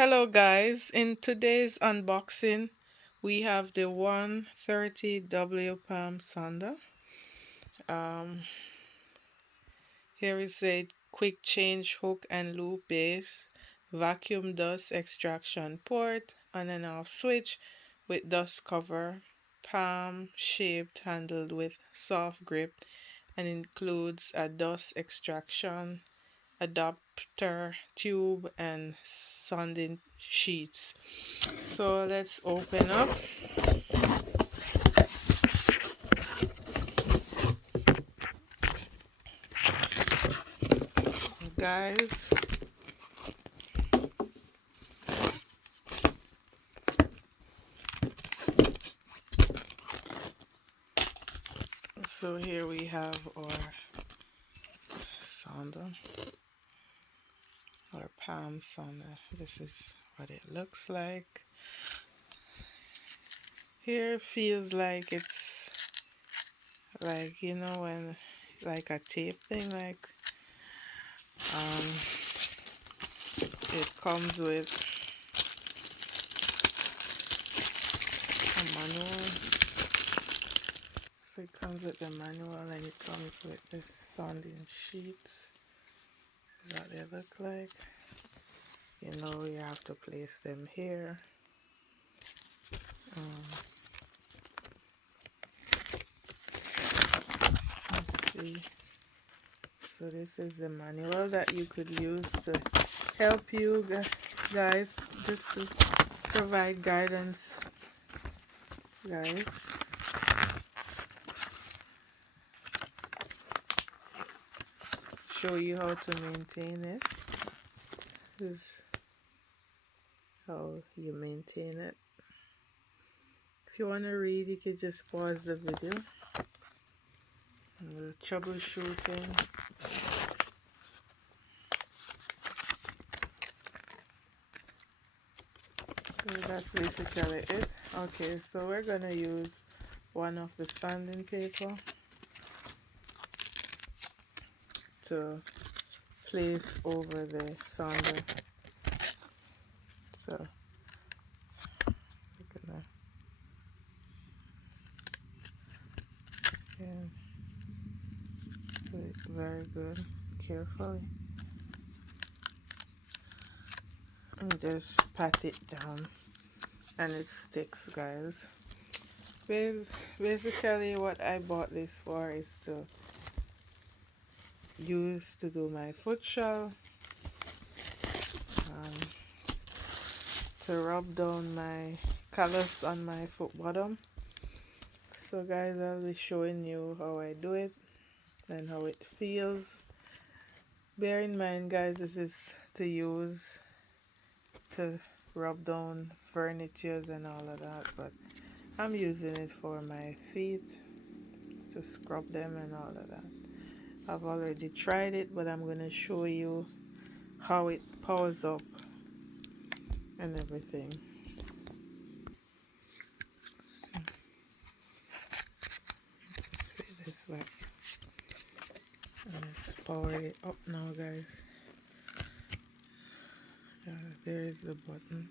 Hello guys, in today's unboxing we have the 130W palm sander. Um, Here is a quick change hook and loop base, vacuum dust extraction port, on and off switch with dust cover, palm shaped handled with soft grip, and includes a dust extraction adapter tube and sanding sheets. So let's open up, guys. So here we have our sander, our palm sander. This is what it looks like. Here feels like it's like, you know, when like a tape thing, like um it comes with a manual. So it comes with the manual and it comes with the sanding sheets. Is what they look like. You know, you have to place them here. Let's see. So this is the manual that you could use to help you guys, just to provide guidance, guys. Show you how to maintain it. This is how you maintain it. If you want to read, you can just pause the video. A little troubleshooting. So that's basically it. Okay, so we're gonna use one of the sanding paper to place over the sander. So we're gonna do it very good, carefully, and just pat it down, and it sticks, guys. Basically, what I bought this for is to use to do my foot shell, to rub down my callus on my foot bottom. So guys, I'll be showing you how I do it and how it feels. Bear in mind, guys, this is to use to rub down furnitures and all of that, but I'm using it for my feet, to scrub them and all of that. I've already tried it, but I'm going to show you how it powers up and everything. Put it this way. And let's power it up now, guys. There is the button.